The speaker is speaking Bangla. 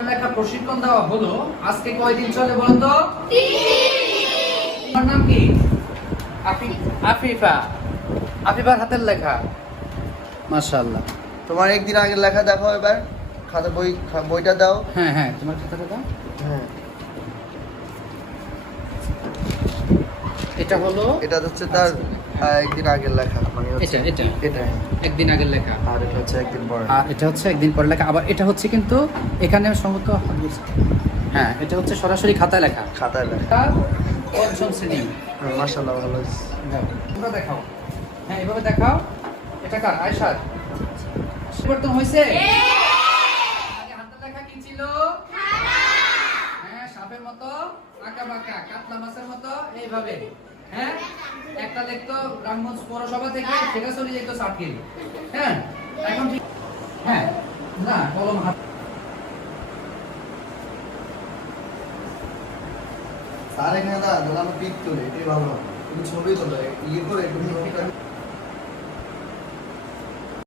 লেখা প্রশিক্ষণ দেওয়া হলো। আজকে কয়দিন চলে বলতো? তোমার নাম কি? আফিফা। আফিফার হাতের লেখা, মাশাআল্লাহ। তোমার একদিন আগে লেখা দেখো, এবার বইটা দাও। হ্যাঁ হ্যাঁ, তোমার খাতাটা দাও। হ্যাঁ, এটা হলো, এটা হচ্ছে তার একদিন আগের লেখা, মানে হচ্ছে এটা এটা একদিন আগের লেখা, আর এটা হচ্ছে একদিন পরে। আর এটা হচ্ছে একদিন পরে লেখা। আবার এটা হচ্ছে কিন্তু এখানে সম্ভবত, হ্যাঁ এটা হচ্ছে সরাসরি খাতায় লেখা। খাতায় লেখা। এটা পঞ্চম শ্রেণী। মাশাআল্লাহ, ভালো হয়েছে। তোমরা দেখাও, হ্যাঁ এভাবে দেখাও। এটা কার? আয়েশার। পরিবর্তন হয়েছে? আগে হাতের লেখা কি ছিল? হ্যাঁ, সাপের মতো আঁকা বাঁকা, কাতলা মাছের মতো এইভাবে। হ্যাঁ, একটা দেখতো রামগঞ্জ পৌরসভা থেকে সেটা চলে যেত সার্কিল। হ্যাঁ, এখন ঠিক, হ্যাঁ না কলম হাত। স্যার এখানে দা দিলাম পিক তুলে, এটাই ভালো। তুমি ছবি তোলো, ইয়ে করে তুমি